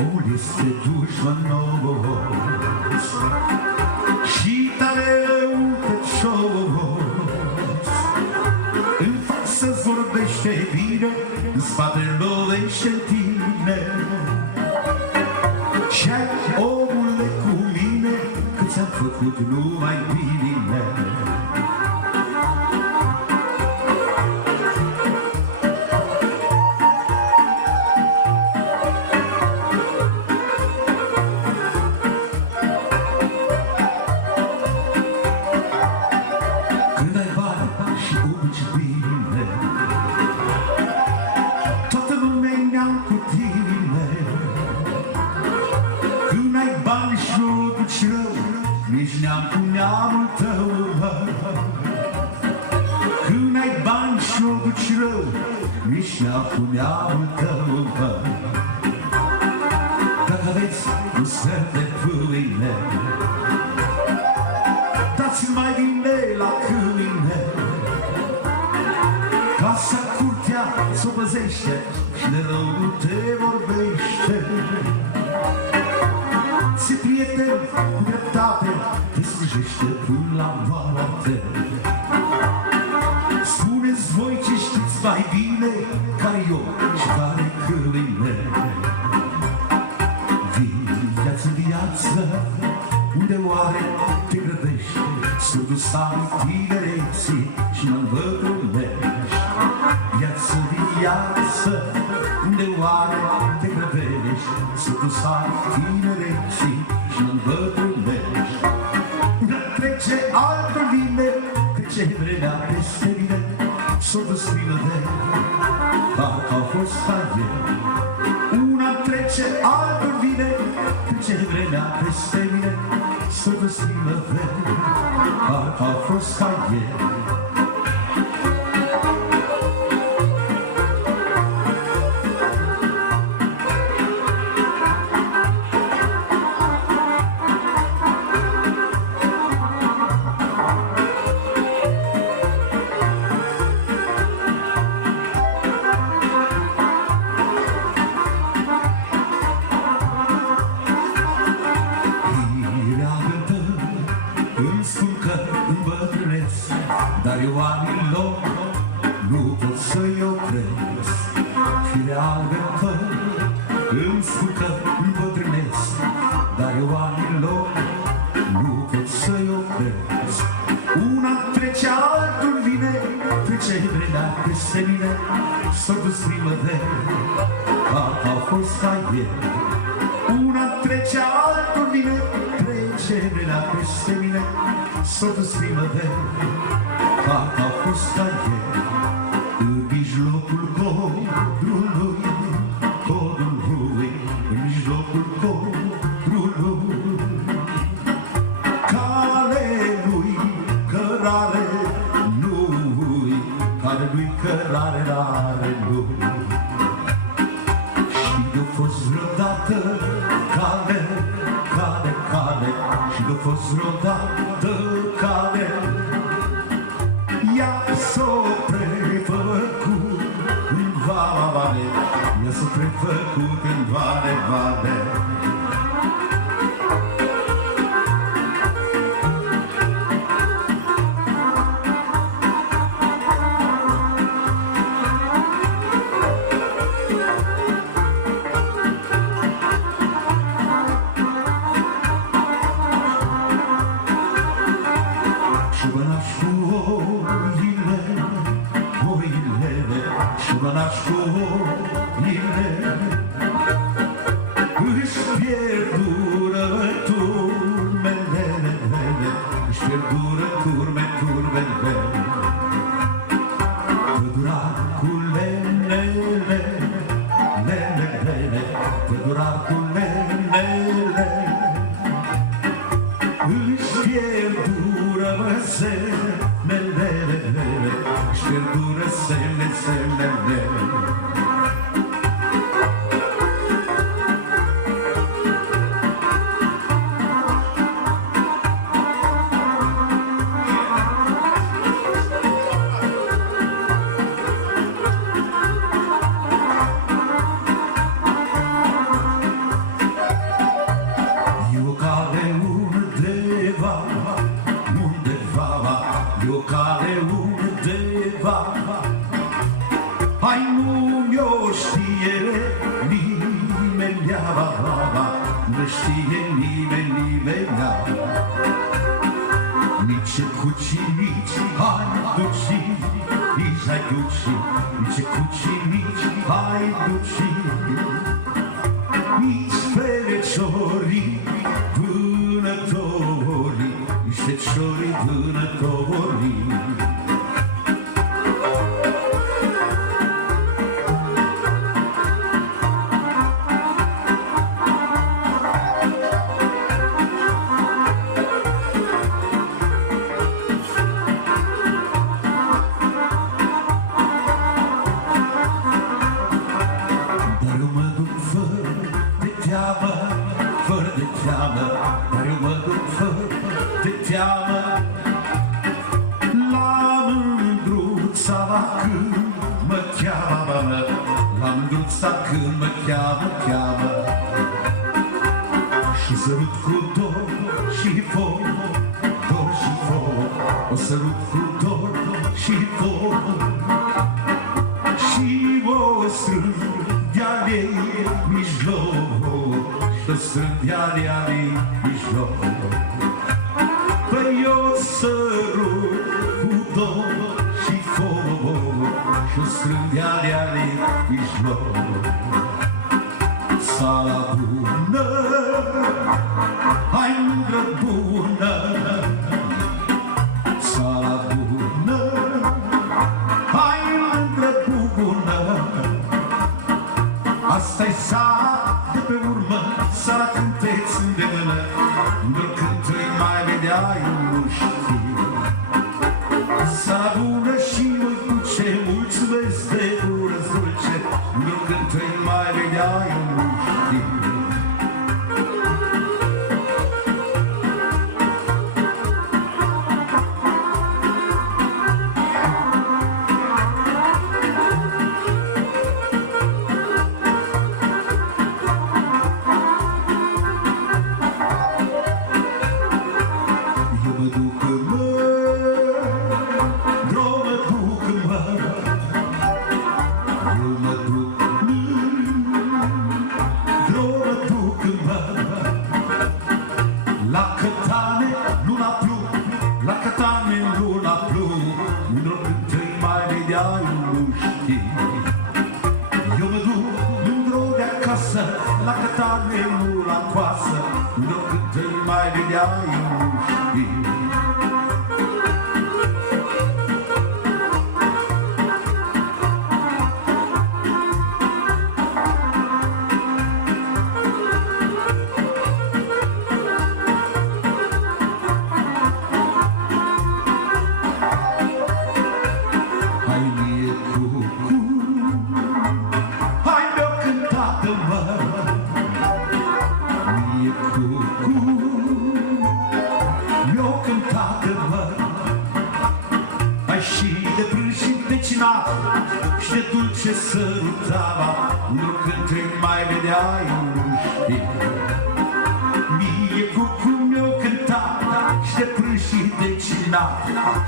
omul este dușmanos și tare răutăcios. În față vorbește bine, în spate lovește tine. Și-ai, omule, cu mine, că ți-am făcut numai bine. Când ai bani și uiți bine, toată lumea e neam cu tine. Când ai bani și o duci rău, nici neam cu neamul tău, mă. Când ai bani și o duci rău, nici neam cu neamul tău, mă. Dacă aveți un ser de pâine, dați-mi mai bine la câine. Casa, curtea s-o păzește și de rău nu te vorbește. Ți prieten cu dreptate te slujește până la moarte. Spuneți voi ce știți mai bine, care eu și care câine. Vii viață, unde oare te grăbești, surdul stai tinereții și mă îmbătrânești. Viață, unde oare te grăbești, surdul stai tinereții și mă îmbătrânești. Una trece, altul vine, trece vremea peste mine, s-o dus de parcă au fost ieri. Una trece, altul vine, trece vremea peste mine, s-o dus de parcă au fost ieri. Îmi spun că îmbătrânesc, dar eu anilor nu pot să-i opresc. Firea albă îmi spun că îmbătrânesc, dar eu anilor nu pot să-i opresc. Una trece, altul vine, trece vremea peste mine, s-o dus primăveri, parcă au fost ca ieri. Una trece, altul vine, trece vremea peste mine, s-o dus primăveri, parcă au fost ca ieri. În mijlocul codrului, în mijlocul codrului, cale lui cărare nu-i, care lui cărare n-are lui. Și eu fost vreodată cale, și eu fost vreodată cale, ea s-o prefăcut în vale, ea s-o prefăcut în vale. Și mă nașc cu oile, își pierd știe nimeni nici cuci, nici hai duci, nici hai duci, nici cuci, nici hai duci, nici fereciorii vânătorii, nici feciorii vânătorii. Fără de teamă, dar eu mă duc fără de teamă la mândruța când mă cheamă, la mândruța când mă cheamă. Și sărut cu dor și foc, dor și foc, o sărut cu dor și foc și o strâng de-a ei mijloc, și o strâng de-a ei mijloc. Păi eu sărut cu dor și foc și o strâng de-a ei mijloc. Sala bună, hai mândră bună, sala bună, hai mândră bună. Asta-i sala de pe urmă, sala cânteți de mână, doar când îi mai vedea eu nu știu. Sala bună și mă duce, mulțumesc de ură dulce, doar când îi mai vedea eu nu știu. La Catane luna blu, la Catane luna blu, unul când îi mai vedea eu nu știu. Eu mă duc mândru de acasă, la Catane luna coasă, unul când îi mai vedea eu nu știu. Și de dulce sărutava, unul când te mai vedea eu nu știu. Mie cucul mi-o cânta, și de prânz și de cinat,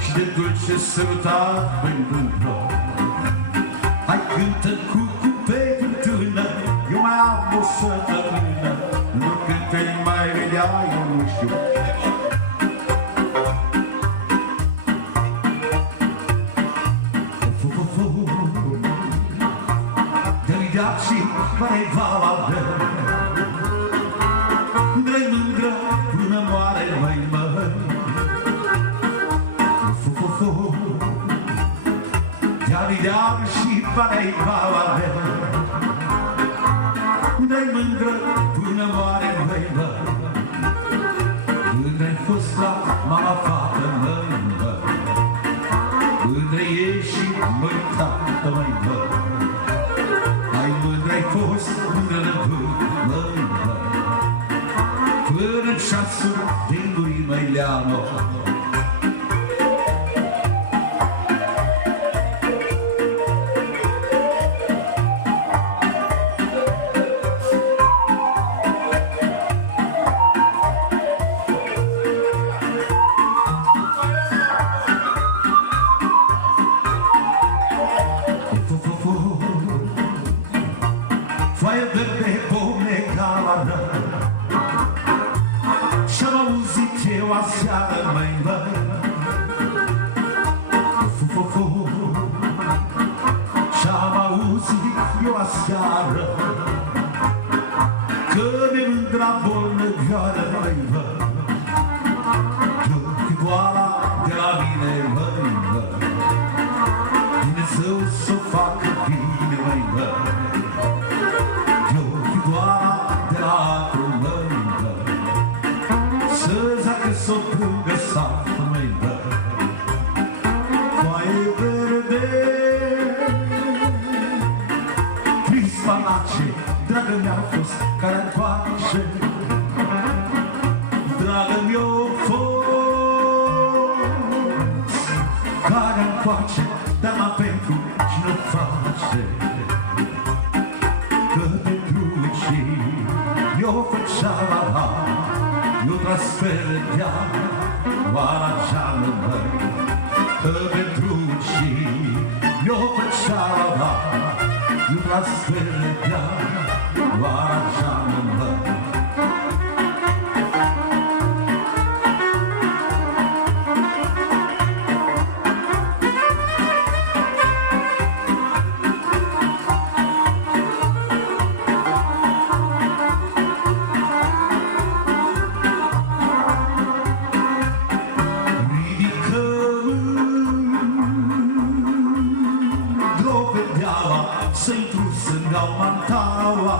și de dulce sărutava în mândră. Hai cântă cucu pe fântână, eu mai am o săptămână, unul când te mai vedea eu nu știu. Și mai va avea mândră-i mândră până moare măi. De-a și mai va avea mândră-i mândră până moare măi. Mândră-i fost la mama fată măi, mândră-i e și măi tată măi. Ai mândră-i fost, mândră-n măi, până-n ceasul de muri măi leamă. Foaie verde, pome calară, eu aseară, măi, măi, fu-fu-fu, și-am auzit eu aseară că de mândra bolnăvioară, măi, măi, dă-i boala de la mine, măi, măi, Dumnezeu să o facă bine, măi, măi, dă-i boala de la altul, măi, măi, să zacă s-o plângă safă, măi, măi, foaie verde, Crispanace, dragă mi-a fost care întoarce, dragă mi-a fost care întoarce, dar mă pentru cine-o face, că pentru ce eu făcea la eu transfer de-a oara ceană, măi, că pentru ce eu făcea la eu transfer de-a oara ceană, măi. Să-i trus în Galmantaua,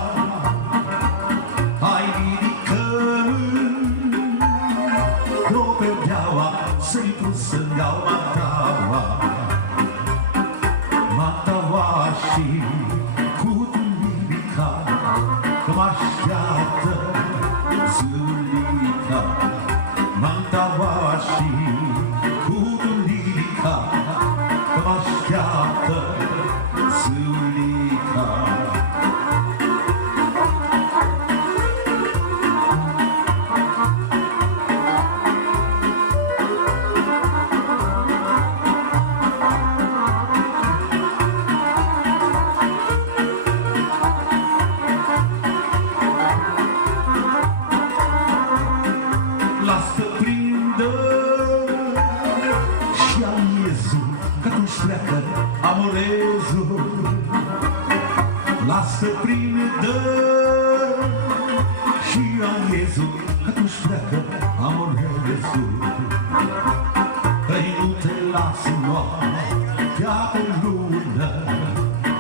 hai ridică-mă, pe deaua, să-i trus în Galmantaua, Mantaua și cu Duminica, că mă așteaptă Zulica, Mantaua și cu Duminica, că mă așteaptă Zulica. Lasă prindă și amiezul, că atunci pleacă amorezul. Lasă prindă și amiezul, că atunci pleacă amorezul. Păi nu te lasă noaptea pe lună,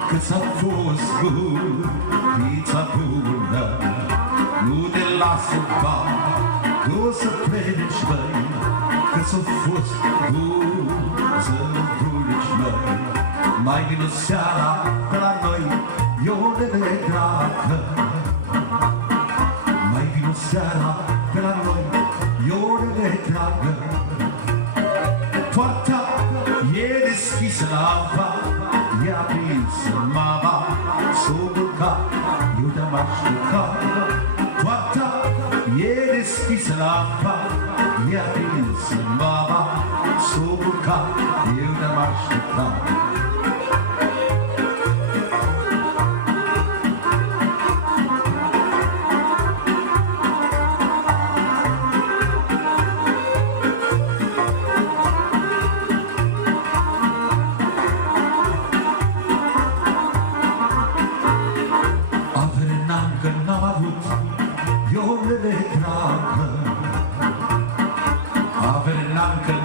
că ți-a fost vița bună. Nu te lasă bani, o să pleci, băi, că ți-a fost să pleci, băi. Mai vină seara de la noi, iodele dragă. Mai vină seara de la noi, iodele dragă. Poarta e deschisă la apa, e aprinsă mama, s-o burca, eu te-am așteptat. Poarta e deschisă la apa, e aprinsă mama, s-o burca, eu te-am așteptat.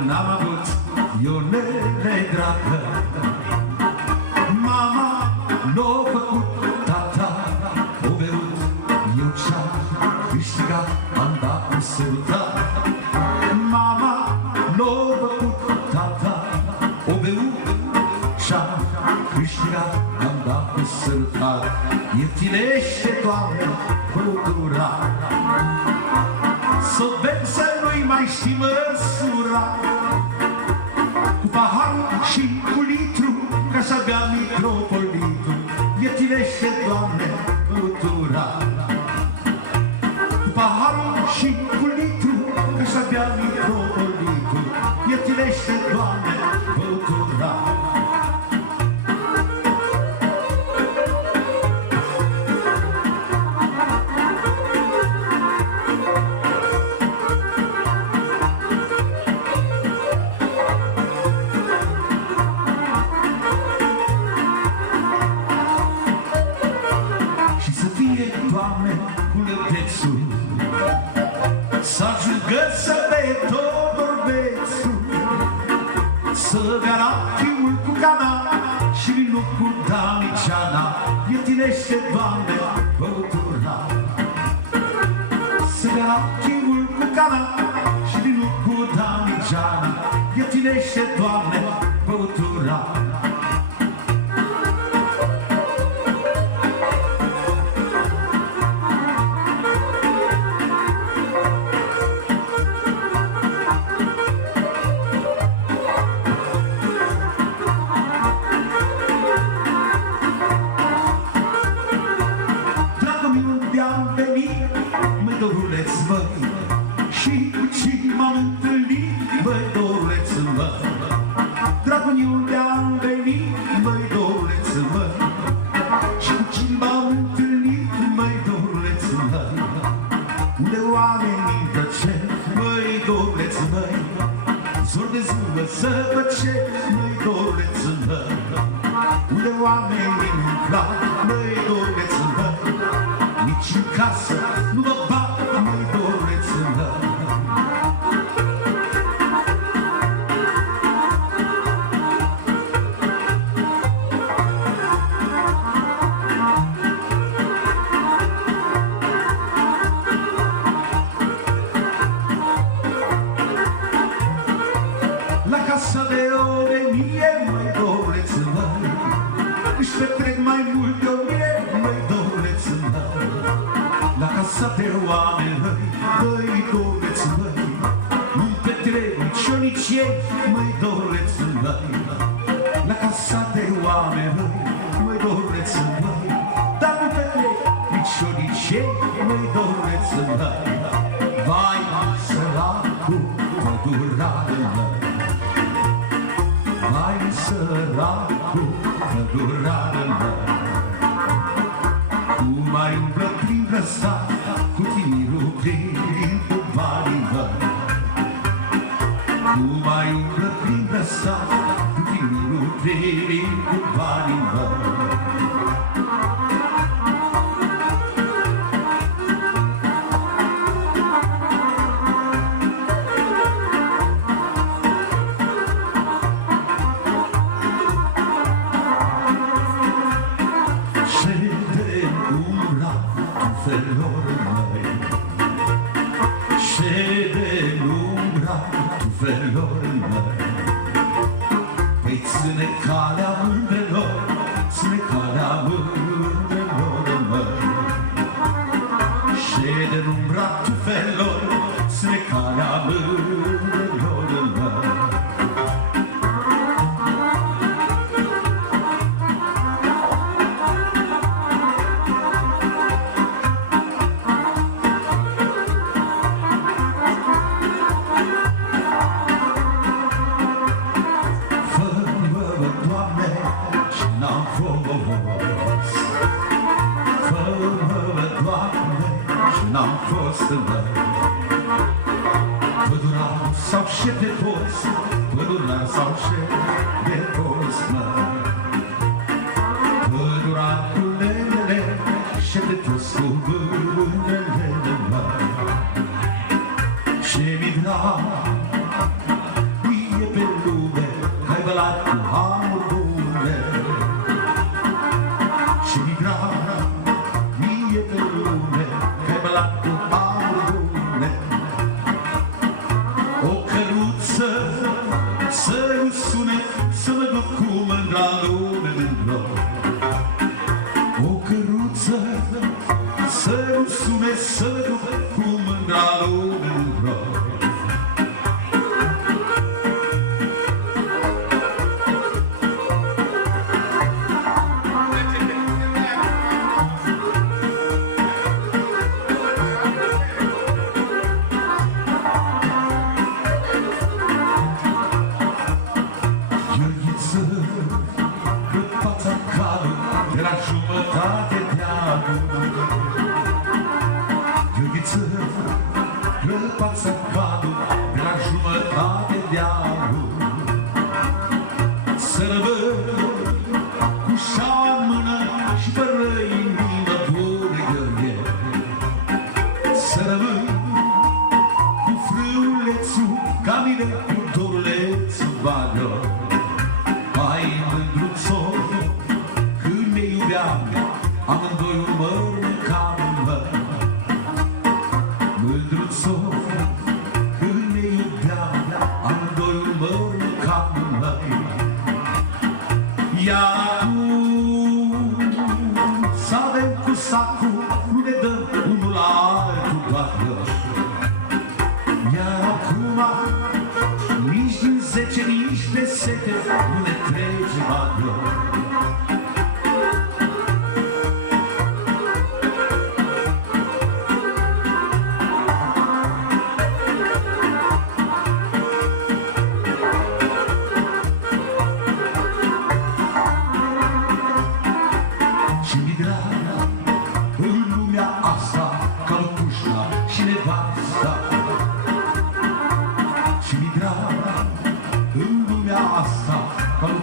N-am avut ionele dragă. Mama n-o făcut, tata o berut, eu ce-am câștigat am dat cu sărutat. Mama n-o făcut, tata o berut, și-am câștigat am dat cu sărutat. Ieftinește, Doamne, băutura, s-o bem să nu-i mai știi măsura. Cu paharul și cu litru, ca să bea mitropolitul. Ieftinește, Doamne, băutura. Cu paharul și cu litru, ca să bea mitropolitul. Ieftinește, Doamne, băutura. fie, Doamne, cu lăutețul, să ajungă să bea tot vorbețul, să bea rachiul cu cana și vinul cu damiciana. Ieftinește, Doamne, băutura, să bea rachiul cu cana și vinul cu damiciana. Ieftinește, Doamne, băutura.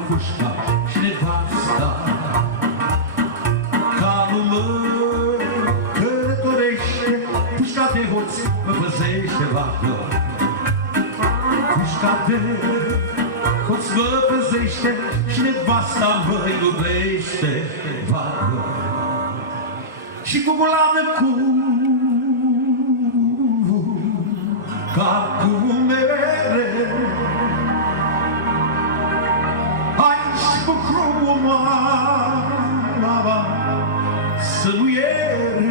pușca și nevasta. Calul mă călătorește, pușca de hoț mă păzește, vadă. Pușca de hoț mă păzește și nevasta mă iubește, vadă. Și cu gulană cu ca cu mere, aici cu crumava să nu iere.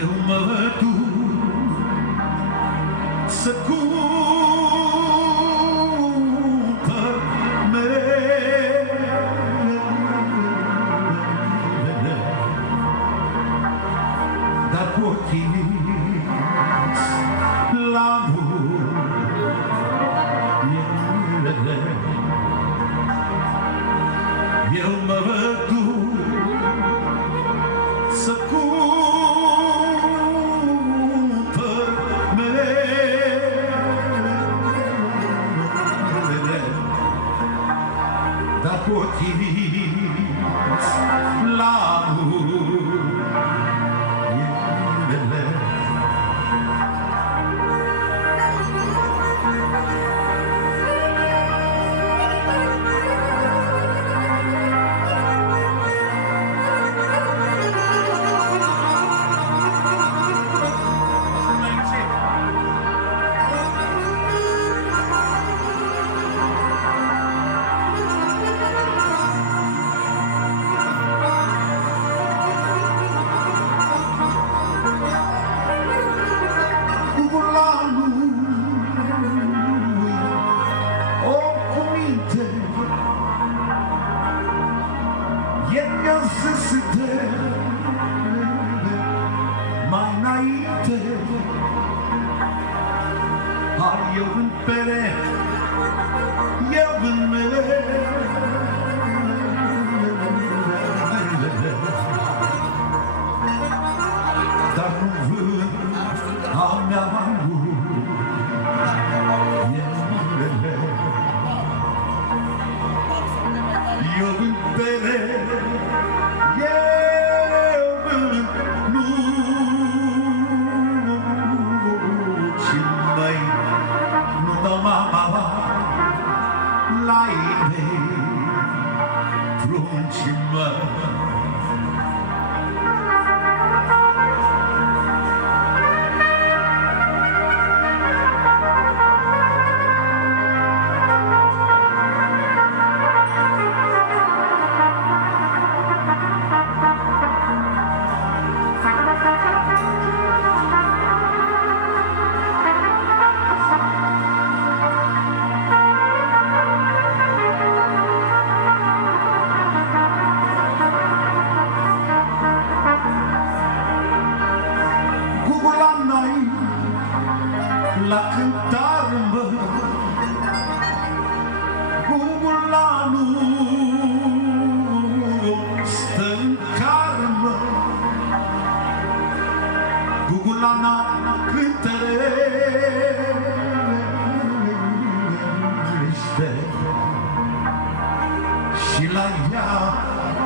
Eu mă duc să cumpăr mere, dar cu ochii la eu mă duc să cumpăr mere, dar cu ochii la mai înainte, har eu în pere, eu în mele, dar nu vând a mea eu în pere, la cântar, mă, gugulanul stă în carmă, gugulana cântărește și la ea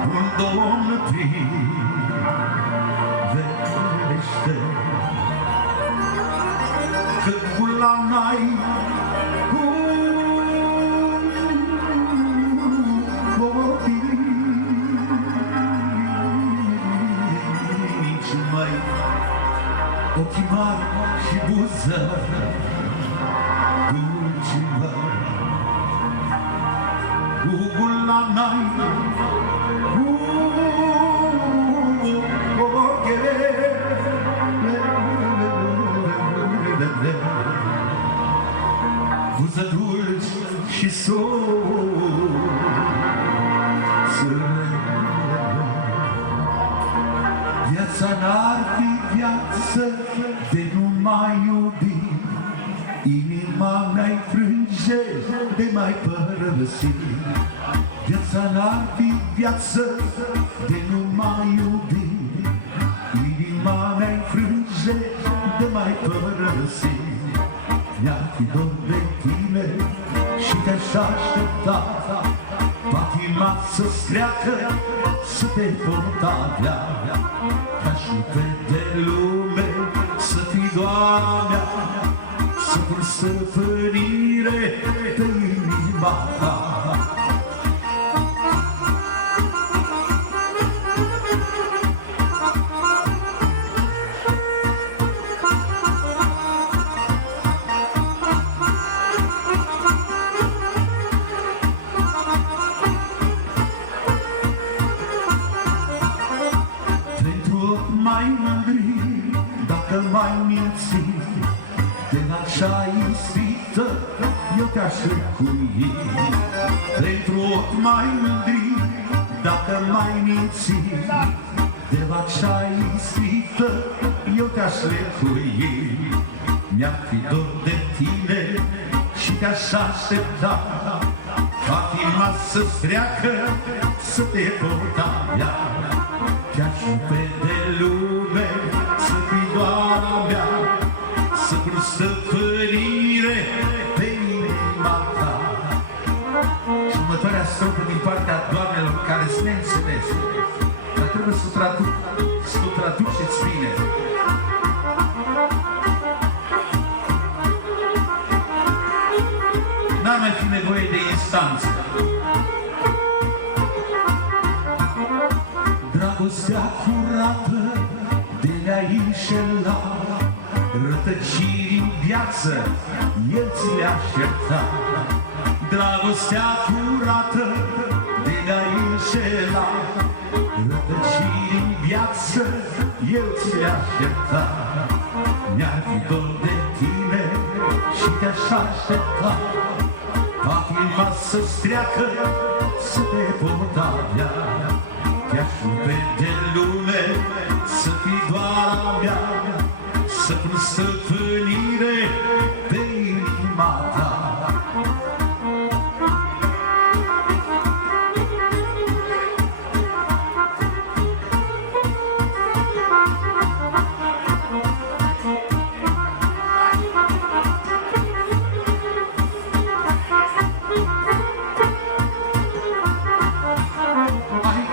un domn privește. Că gulana-i cu ochici mai, ochii mari și buză dulci mari. Cu gulana-i cu buză dulci și viața n-ar fi viață de nu mai iubi, inima mea-i frânge de mai părăsi. Viața n-ar fi viață de nu mai iubi, inima mea-i frânge de mai părăsi. Mi-ar fi dor de tine aștepta patima să-ți treacă, să te pot avea, ca-și vede lume să fii doar a mea, să pun stăpânire pe inima ta. Dacă mai minți de așa ispită, eu te-aș recui. Pentru ochi mai mândri, dacă mai minți de așa ispită, eu te-aș recui. Mi-ar fi dor de tine și te-aș aștepta, patima să-ți treacă, să te pot avea. Te-aș iubi de lume, să fii doar a mea, să pun stăpânire pe inima ta. Și următoarea strofă din partea doamnelor care sunt neînțelese, dar trebuie să o traduceți bine. N-ar mai fi nevoie de instanță. Dragostea curată de le-a înșela, rătăciri în viață el ți le aștepta. Dragostea curată de le-a înșela, rătăciri în viață el ți le aștepta. Mi-ar fi dor de tine și te-aș aștepta, patima să-ți treacă, să te pot avea. Te-aș iubi de lume, să fii doar a mea, să pun stăpânire pe inima ta.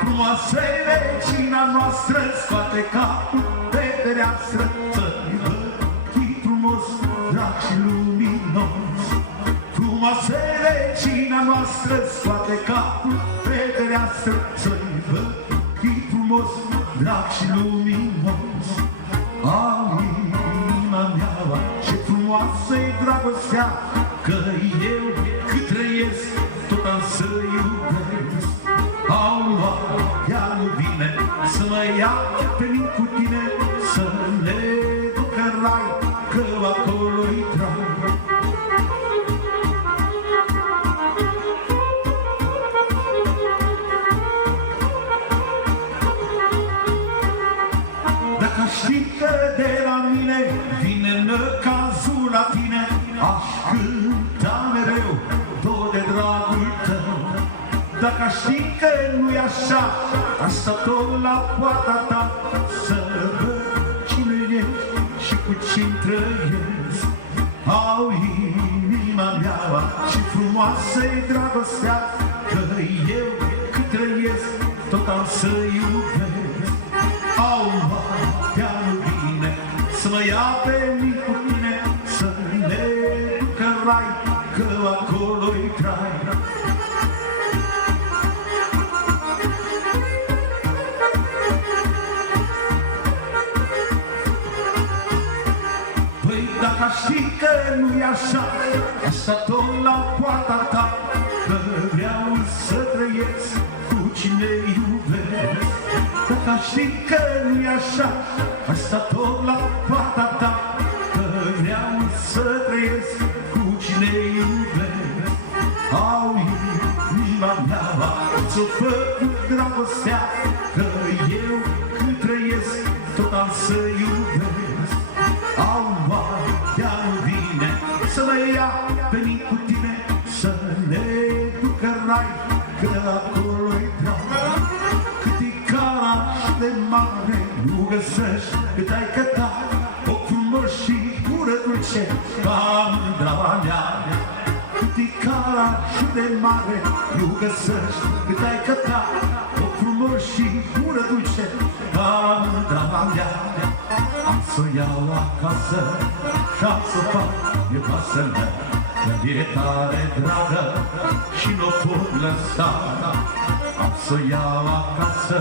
Frumoasă-i vecina noastră, scoate capul pe fereastră, să-i văd chip frumos, drag și luminos. Frumoasă-i vecina noastră, scoate capul pe fereastră, să-i văd chip frumos, drag și luminos. Au inima mea, ce frumoasă-i dragostea, că eu cât trăiesc, tot am să iubesc. Au noaptea nu vine să mă ia pe mine cu tine, să ne ducă în rai, că acolo-i trai. Dacă știi că de la mine vine năcazul la tine, aș cânta mereu tot de dragul tău. Dacă știi că nu-i așa, aș sta tot la poarta ta, să văd cine ești și cu cine trăiesc. Au inima mea, ce frumoasă-i dragostea, că eu cât trăiesc, tot am să iubesc. Au noaptea nu vine să mă ia pe mine cu tine, să ne ducă în rai, că acolo-i trai. Dacă știi că nu-i așa, aș sta tot la poarta ta, că vreau să trăiesc cu cine iubesc. Dacă știi că nu-i așa, aș sta tot la poarta ta, că vreau să trăiesc cu cine iubesc. Au inima mea, ți-o făcut dragostea, că eu când trăiesc, tot am să iubesc. Au noaptea nu vine să mă ia pe mine cu tine, să ne ducă în rai, că acolo-i trai. Cât-i caraș de mare, nu găsești cât ai cătat, o frumos și gură dulce, ca mândra mea. cât e cara și de mare, nu găsești cât ai cătat, o frumos și bună dulce, anda mea. Am să o iau acasă și-am să o fac nevastă mea, când e tare dragă și n-o pot lăsa. Am să o iau acasă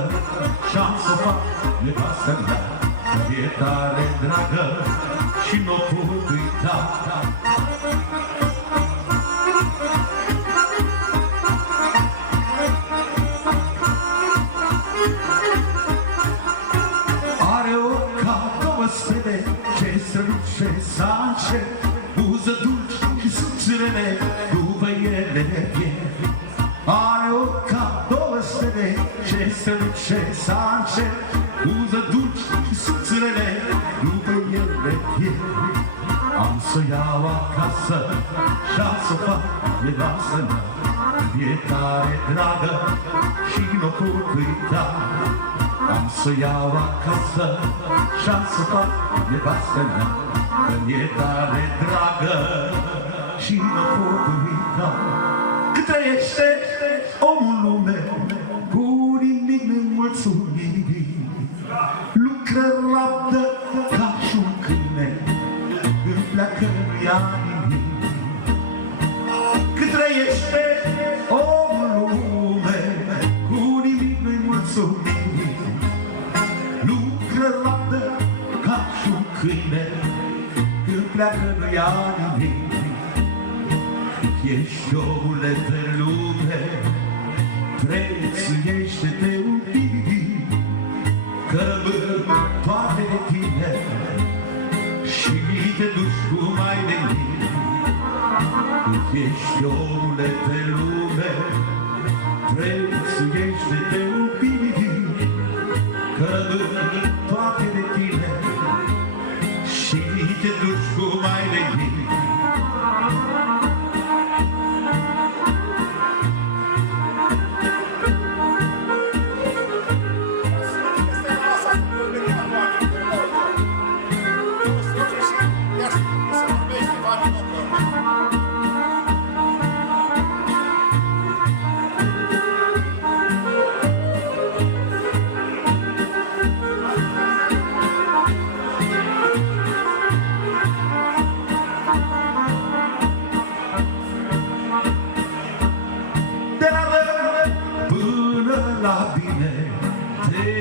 și-am să o fac nevastă mea, când e tare dragă și n-o pot uita. Ce străluce sance, buză dulci și subțirele, după ele pierd. Are o ca două stele, ce străluce sance, buză dulci și subțirele, după ele pierd. Am să iau acasă și-am să fac nevastă mea, e tare dragă și n-o pot uita. Am să iau acasă și-am să fac nevastă mea, când e tare dragă și n-o pot uita. Cât trăiește omul în lume, cu nimic nemulțumit, lucră rabdă ca și un câine, îmi pleacă ea nimic. Cât trăiește omul în lume, cu nimic nemulțumit, rabdă ca și un câine, când pleacă nu ia nimic. Ești omule pe lume, prețuiește-te un pic, că rămân toate de tine și te duci cum ai venit. Ești omule pe lume, prețuiește-te un pic, că rămân toate de tine și te duci cum ai venit.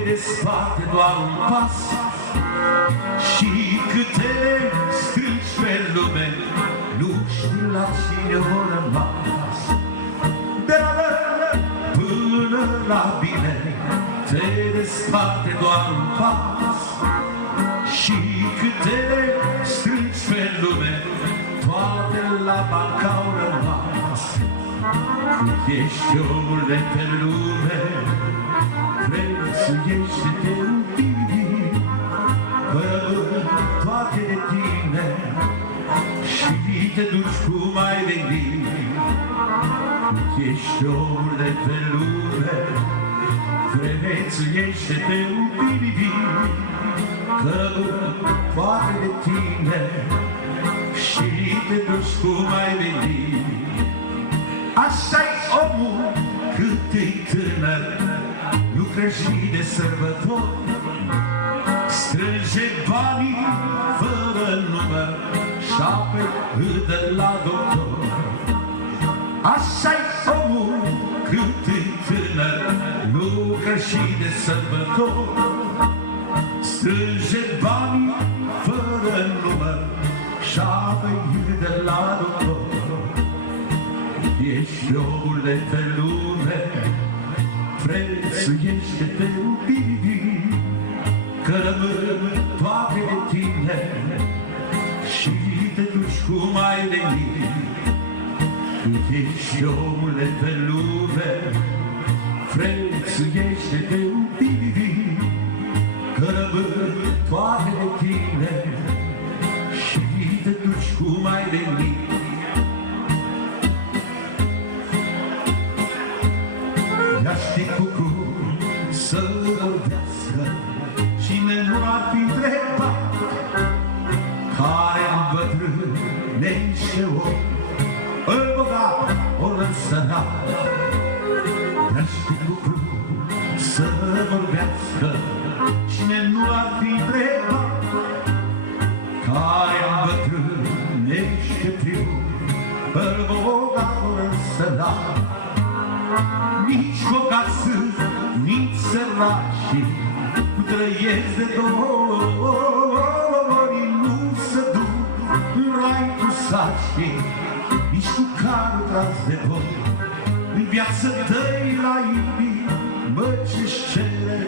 Desparte doar un pas și câte strângi pe lume, nu știu la cine vor rămas. De la rău până la bine te desparte doar un pas și câte strângi pe lume, toate la bancă au rămas. Ești omul de pe lume, prețuiește-te un pic, că rămân toate de tine și te duci cum ai venit. Ești omul de pe lume, prețuiește-te un pic, că rămân toate de tine și te duci cum ai venit. Așa-i omul cât-i tânăr, lucră și de sărbători, strânge banii fără număr și apoi îl dă la doctor. Așa-i omul cât-i tânăr, lucră și de sărbători, strânge banii fără număr și apoi îl dă la doctor. Ești omul de pe lume, prețuiește-te un pic, că rămân toate de tine și te duci cum ai venit. Ești omule pe lume, prețuiește-te un pic, că rămân toate de tine și te duci cum ai venit. Ia-și cucu să vorbească, cine nu ar fi întrebat, care-n bătrânește om, îl de-aș fi lucru să vorbească, cine nu ar fi întrebat, care îmbătrânește triul, îl bogatul sărat. Nici bogați, nici săraci nu trăiesc de dori, nu se duc în rai cu saci, nici cu carul tras de boi. În viață dă-i la iubit, bă, ce-și cere,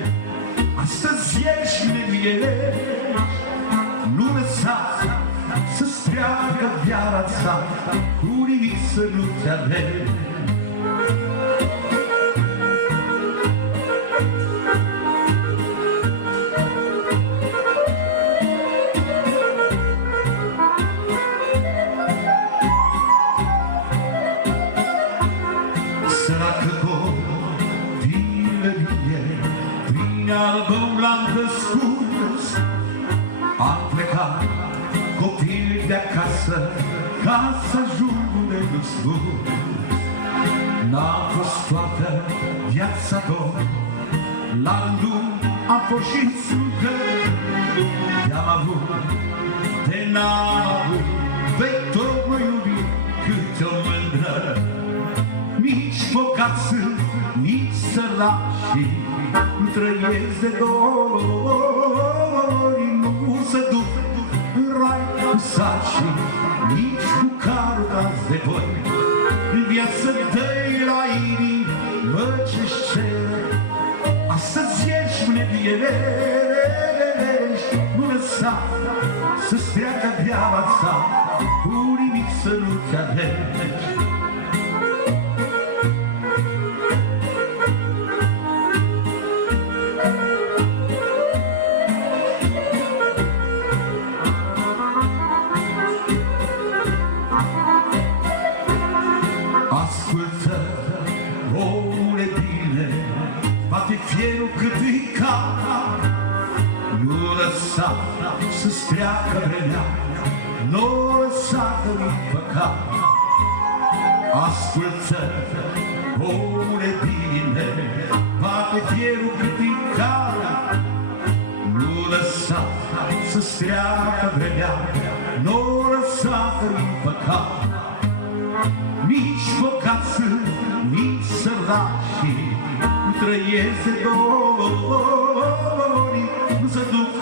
astăzi ești nebiere. Nu lăsa să-ți treacă viața, cu nimic să nu te alegi. Săracă copilărie, prin album l-am crescut. Am plecat copil de acasă ca să ajung unde nu-s vrut. N-am fost toată viața dor, la rândul am fost și țucă. I-am avut, de n-am avut, vei tot mă iubi cât o mândră. Nici bogați, nici săraci nu trăiesc de dori, nu se duc în rai cu saci, nici cu carul tras de boi. În viață dă-i la inimi, bă, ce-și cere, astăzi ești nebierești. Nu lăsa să-ți treacă viața, cu nimic să nu te alegi. Ascultă, omule bine, bate fierul cât-i cap. Nu lăsa să-ți treacă vremea, nu lăsa că-i păcat. Ascultă, omule bine, bate fierul cât-i cap. Nu lăsa să-ți treacă vremea, nu lăsa că-i păcat. Nici bogați, nici săraci nu trăiesc de dori, nu se duc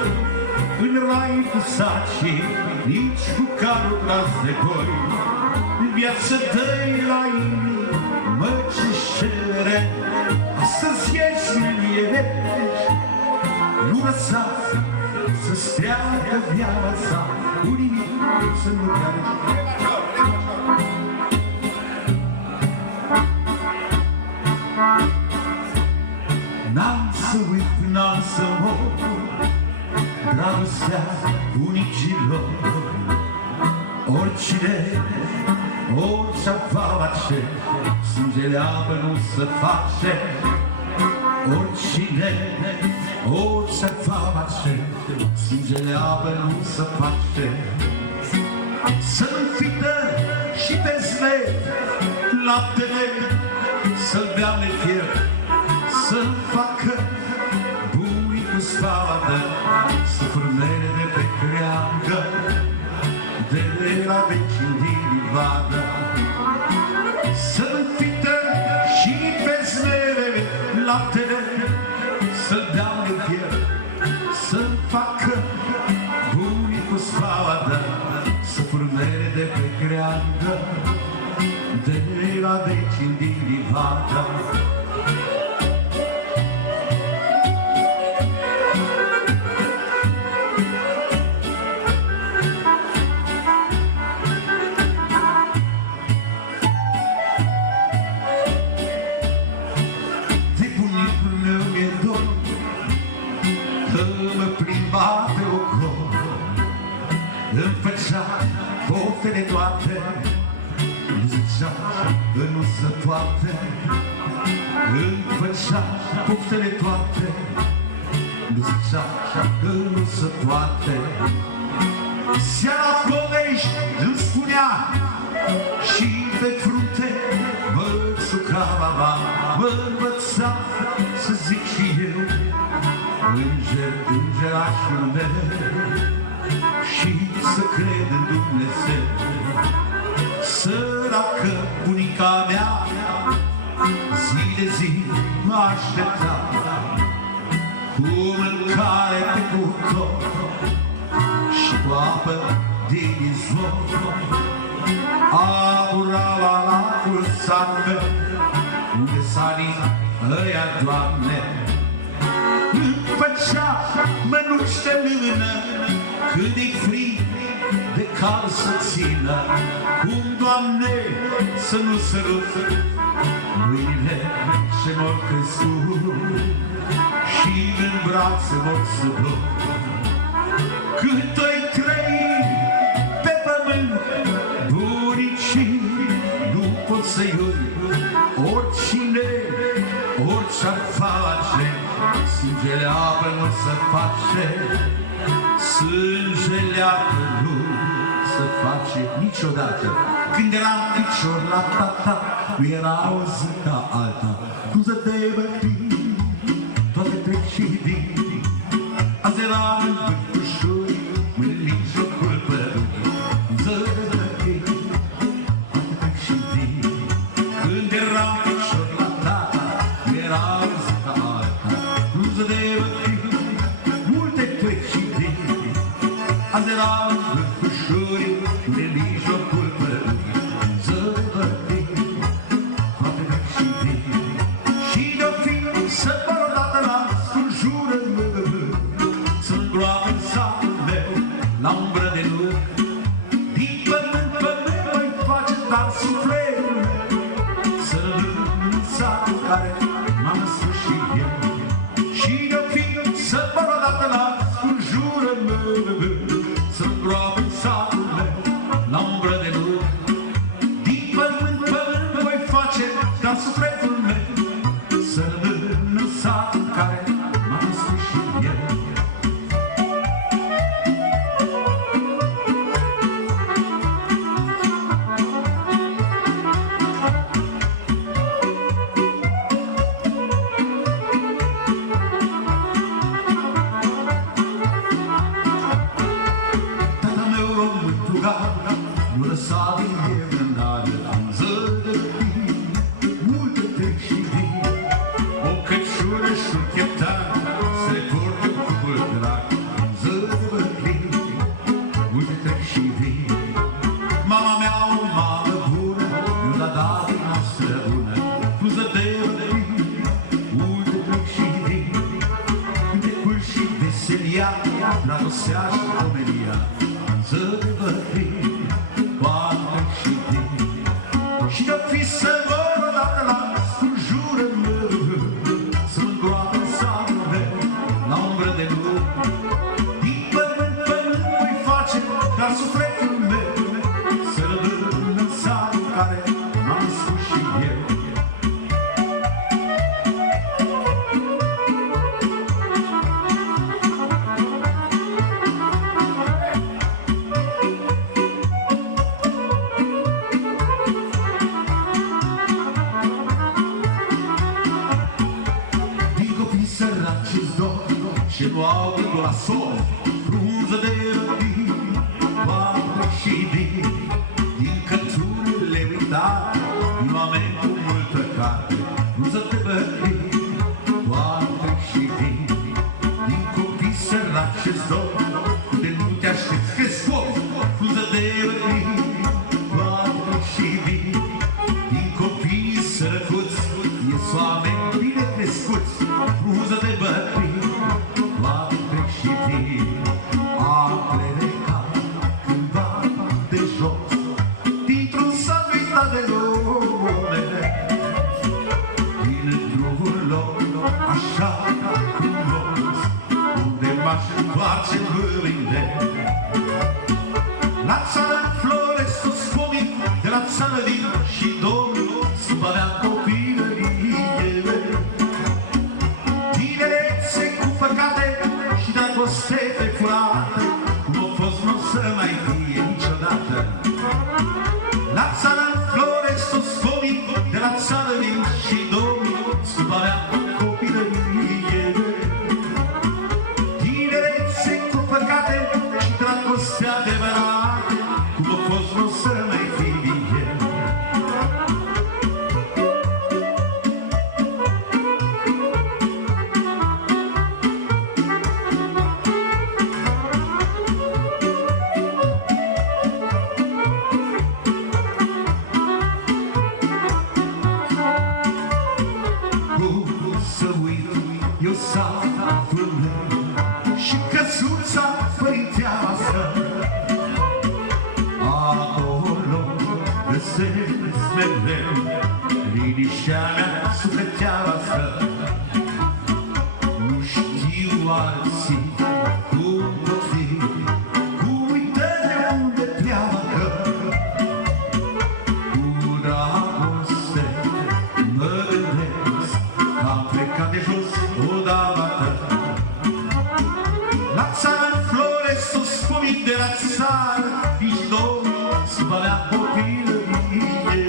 în rai cu saci, nici cu carul tras de boi. În viață dă-i la inimi, mă, ce-și cere, astăzi ești nebierești. Nu lăsa să-ți treacă viața, cu nimic să nu te alegi. N-am să uit, n-am să mor, dragostea bunicilor. Oricine, orice-ar face, sângele apă nu se face. Oricine, orice-ar face, sângele apă nu se face. Să-mi fită și pe zle, laptele, să-l bea nefier, să-mi facă bunicul sfadă, să frânere de pe creangă, de la vecini din livadă. Să-mi fită și pe zlele laptele, să-l bea nefier, să-mi facă bunicul sfadă, să frânere de pe creangă, de la vecini din livadă. De bunicul meu mi-e dor, că mă plimba pe ocol, îmi făcea poftele toate, îmi zicea că nu se poate. Îmi făcea poftele toate, îmi zicea că nu se poate. Seara Ploiești îmi spunea și pe frunte mă țucă ca mama mă învăța să zic și eu înger, îngerașul meu și să cred în Dumnezeu. Săracă bunica mea zi de zi mă aștepta cu mâncare pe bucor și cu apă din izvor. Aburava la pulsarme unde sanii ăia, Doamne, îmi făcea mănuși de lână cât de frig de cal să țină. Cum, Doamne, să nu sărut mâinile ce m-au crescut și în brațe m-au săbrut. Cât o-i trăi pe pământ bunicii, nu pot să-i ui oricine, orice-ar face, sângele apă nu se face, sângele apă nu se face niciodată. Când eram picior la tata, nu era o zi ca alta, cum să te băti, toate trec și vin. Azi eram în păpușuri, în mijlocul pădurii, cum să te băti, toate trec și vin. Când eram picior la tata, nu era o zi ca alta, cum să te băti, multe trec și vin. Azi eram în păpușuri, în mijlocul pădurii, cum să te băti, toate trec și vin. Și de-o fi să mă odată la sculptură, să-mi groapă în satul meu la umbră de nuc. Din pământ, pământ voi face, dar sufletul meu să rămân în satul care m-am născut și eu. Și de-o fi să mă odată la sculptură, să-mi groapă în satul meu la umbră de nuc. Din pământ, pământ voi face, dar sufletul meu să rămân în satul care m-am născut și eu. Tata meu român plugar, nu lăsa din evernare, am zădărit, multe trec și vin. O căciură și un cheptar se portă cu bădrac, am zădărit, multe trec și vin. Mama mea, o mamă bună, nu l-a dat din noastră bună, cum zădărit, multe trec și vin. Cântecul și veselia, dragostea și omelia, am zădărit, toate și vin. Și de-o fi să vor odată la sculptură meu, să-mi groapă în satul meu la umbră de nuc. Din pământ, pământ voi face, dar sufletul meu să rămân în satul care m-am născut și eu. Săraci-ți dor și nu au gândul la sol, frunză de răbit, toate și vin. Din căciunile uitate, din oameni cu multă carte, frunză de bărbit, toate și vin. Din copii săraci-ți dor, de nu te aștepți că scot, frunză de răbit, toate și vin. Din copii sărăcuți, ies oameni bine crescuți, frunză de bărbit, toate și vin. Am plecat cândva de jos, dintr-un sat uitat de lume, din drumul lor așa frumos, unde m-aș întoarce mâine. La țară floresc toți pomii, de la țară vin și domnul, sub avea copilărie. Tinerețe cu păcate și dragoste pe curate, cum a fost nu o să mai fie niciodată. La țară floresc toți pomii, de la țară vin sufletul meu și căsuța părintească. Acolo găsesc mereu liniștea mea sufletească. Nu știu alții cum pot fi, cum uită de unde pleacă. Cu dragoste mă gândesc că am plecat de jos odată. La țară în flore sus spumii de la țară, nici domnul sub alea copilărie.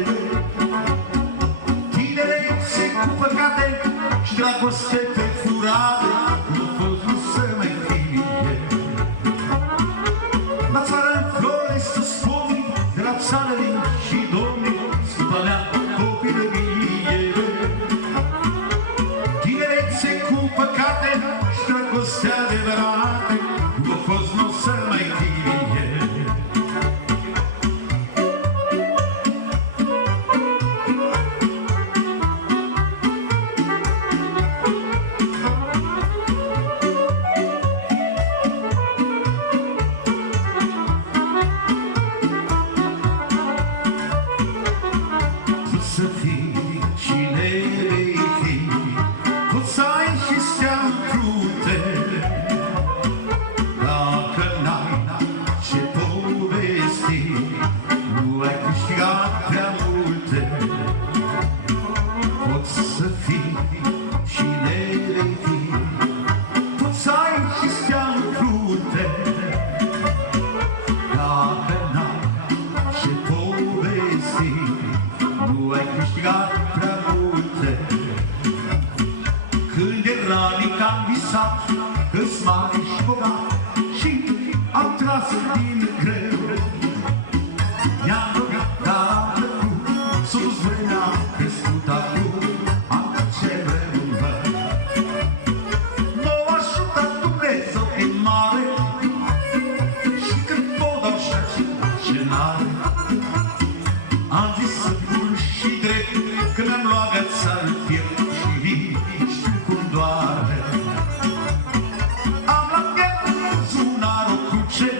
Tinerețe cu păcate și dragoste pe furate, nu pot nu se mai fie. La țară în flore sus spumii de la țară și domnul sub alea copilărie. Tinerețe cu păcate și dragoste adevărate, nu fost nu se mai fie. Să fii și le vei fi, poți să ai și stea în frunte. Dacă n-ai ce povesti, nu ai câștigat prea multe. Poți să fii și le vei fi, poți să ai și stea în frunte. Dacă n-ai ce povesti, nu ai câștigat prea multe. Când era mic am visat că-s mare și bogat și am tras din greu. Mi-am rugat, dar am plăcut, sus vremea am crescut acum, am ce vrem în văd. M-a ajutat Dumnezeu e mare și când pot dau ce n-are. Am zis să bun și drept, că mi-am luat viața în piept și știu cum doare. Am la piept buzunar o cruce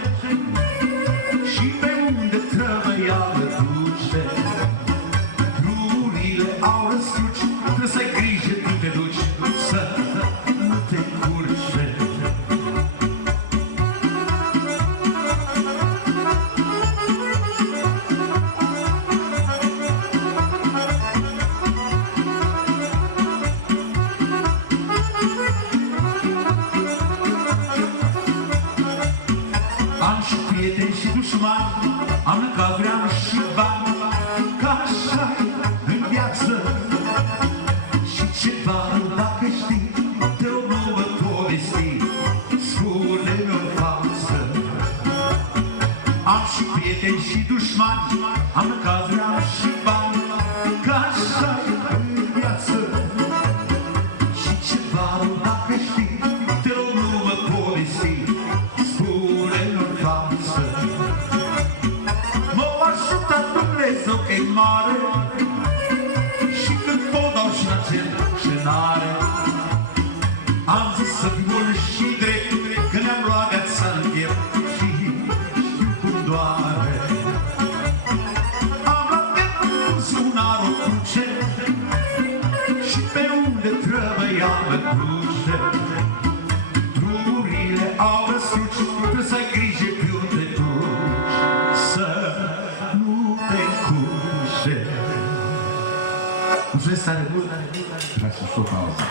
și pe unde trebuia le duce. Drumurile au răscruci, trebuie să ai grijă când te duci, să nu te curce. Am și prieteni și dușmani, am necazuri, am și bani, ca așa-i în viață. Și ceva dacă știi, te rog nu mă povesti, spune-mi în față. Am și prieteni și dușmani, am necazuri, am și bani, ca așa-i în viață. Și ceva dacă știi, te rog nu mă povesti, spune-mi în față. M-a ajutat Dumnezeu că-i mare și când pot dau și la ce n-are. Am zis să fiu bun și drept, că ne-am luat viața în piept și știu cum doare. Am luat piept buzunar o cruce și pe unde trebuia mă duce. Drumurile au răscruci, trebuie să ai grijă pe unde duci, să nu te curce. Mulțumesc tare mult, vreau să-și o pauză.